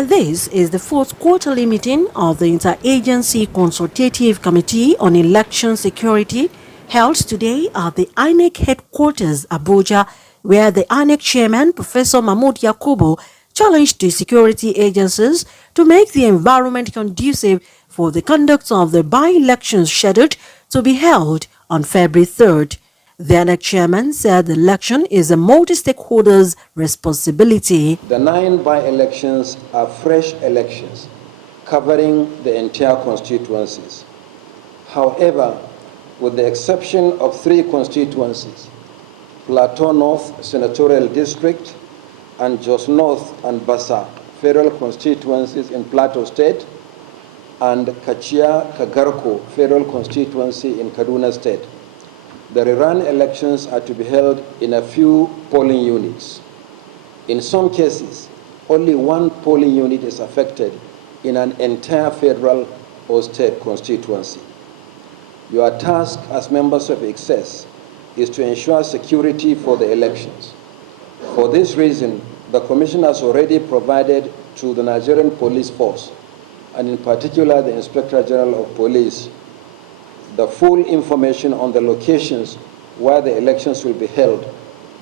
And this is the fourth quarterly meeting of the Interagency Consultative Committee on Election Security held today at the INEC headquarters, Abuja, where the INEC chairman, Professor Mahmood Yakubu, challenged the security agencies to make the environment conducive for the conduct of the by-elections scheduled to be held on February 3rd. The INEC chairman said the election is a multi-stakeholders' responsibility. The 9 by-elections are fresh elections covering the entire constituencies. However, with the exception of 3 constituencies, Plateau North Senatorial District and Jos North and Bassa federal constituencies in Plateau State, and Kachia Kagarko federal constituency in Kaduna State, the rerun elections are to be held in a few polling units. In some cases, only 1 polling unit is affected in an entire federal or state constituency. Your task as members of ICSES is to ensure security for the elections. For this reason, the Commission has already provided to the Nigerian Police Force, and in particular the Inspector General of Police, the full information on the locations where the elections will be held,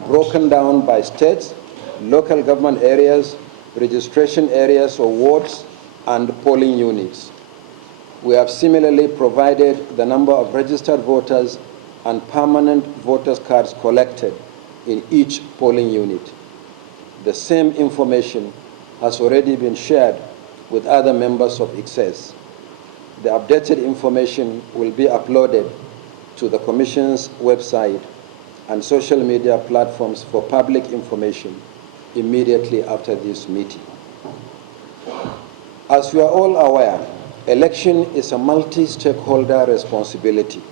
broken down by states, local government areas, registration areas or wards, and polling units. We have similarly provided the number of registered voters and permanent voters' cards collected in each polling unit. The same information has already been shared with other members of ICSES. The updated information will be uploaded to the Commission's website and social media platforms for public information immediately after this meeting. As we are all aware, election is a multi-stakeholder responsibility.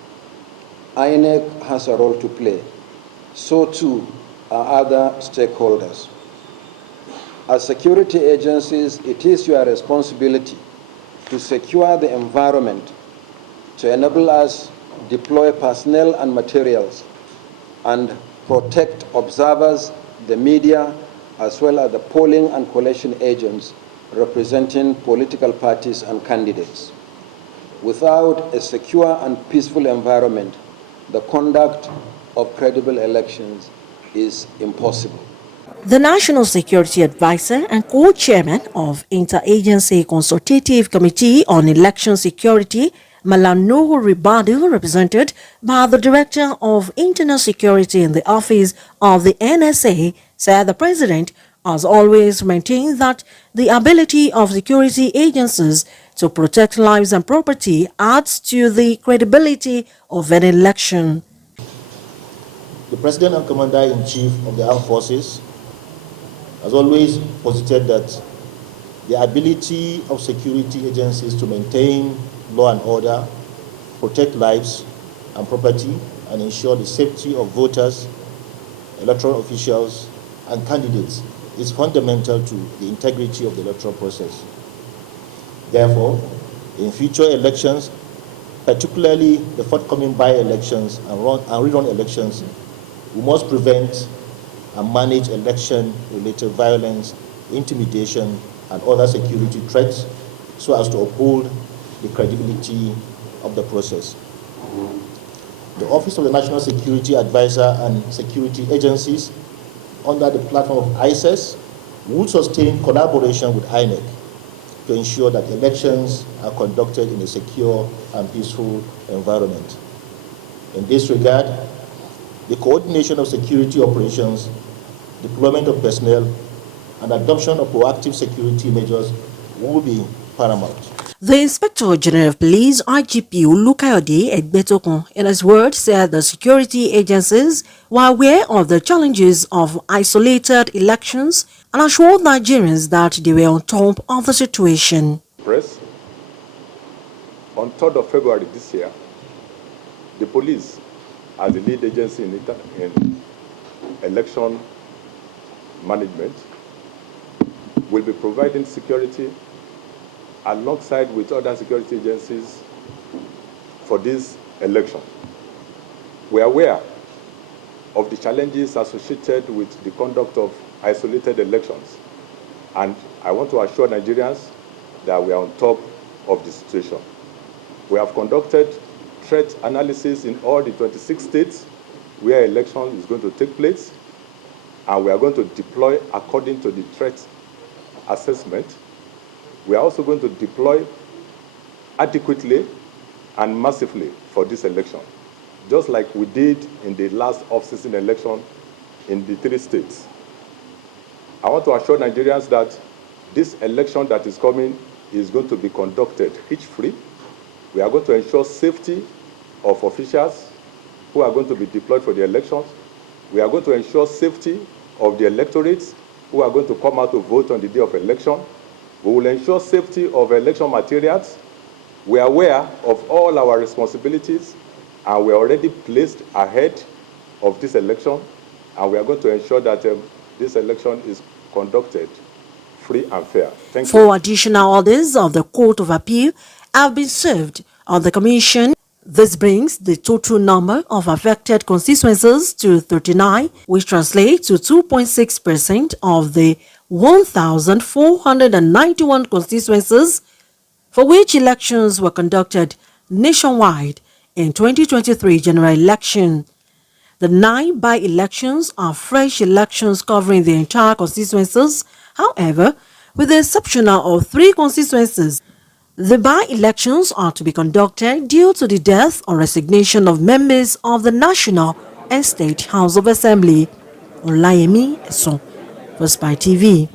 INEC has a role to play. So too are other stakeholders. As security agencies, it is your responsibility to secure the environment to enable us deploy personnel and materials and protect observers, the media, as well as the polling and collation agents representing political parties and candidates. Without a secure and peaceful environment, the conduct of credible elections is impossible. The National Security Advisor and co-chairman of Interagency Consultative Committee on Election Security, Malam Nuhu Ribadu, represented by the Director of Internal Security in the office of the NSA, said the President has always maintained that the ability of security agencies to protect lives and property adds to the credibility of an election. The President and Commander-in-Chief of the Armed Forces has always posited that the ability of security agencies to maintain law and order, protect lives and property, and ensure the safety of voters, electoral officials, and candidates is fundamental to the integrity of the electoral process. Therefore, in future elections, particularly the forthcoming by-elections and rerun elections, we must prevent and manage election-related violence, intimidation, and other security threats so as to uphold the credibility of the process. The Office of the National Security Advisor and security agencies under the platform of ICSES will sustain collaboration with INEC to ensure that elections are conducted in a secure and peaceful environment. In this regard, the coordination of security operations, deployment of personnel, and adoption of proactive security measures will be paramount. The Inspector General of Police, IGP Olukayode Egbetokun, in his words, said the security agencies were aware of the challenges of isolated elections and assured Nigerians that they were on top of the situation. Press, on 3rd of February this year, the police, as the lead agency in election management, will be providing security alongside with other security agencies for this election. We are aware of the challenges associated with the conduct of isolated elections And I want to assure Nigerians that we are on top of the situation. We have conducted threat analysis in all the 26 states where election is going to take place, and we are going to deploy according to the threat assessment. We are also going to deploy adequately and massively for this election, just like we did in the last off-season election in the 3 states. I want to assure Nigerians that this election that is coming is going to be conducted hitch-free. We are going to ensure safety of officials who are going to be deployed for the elections. We are going to ensure safety of the electorates who are going to come out to vote on the day of election. We will ensure safety of election materials. We are aware of all our responsibilities, and we are already placed ahead of this election, and we are going to ensure that this election is conducted free and fair. Thank you. 4 additional orders of the Court of Appeal have been served on the Commission. This brings the total number of affected constituencies to 39, which translates to 2.6% of the 1,491 constituencies for which elections were conducted nationwide in 2023 general election. The 9 by-elections are fresh elections covering the entire constituencies. However, with the exception of 3 constituencies, the by-elections are to be conducted due to the death or resignation of members of the National and State House of Assembly. Olayemi Eson, First by TV.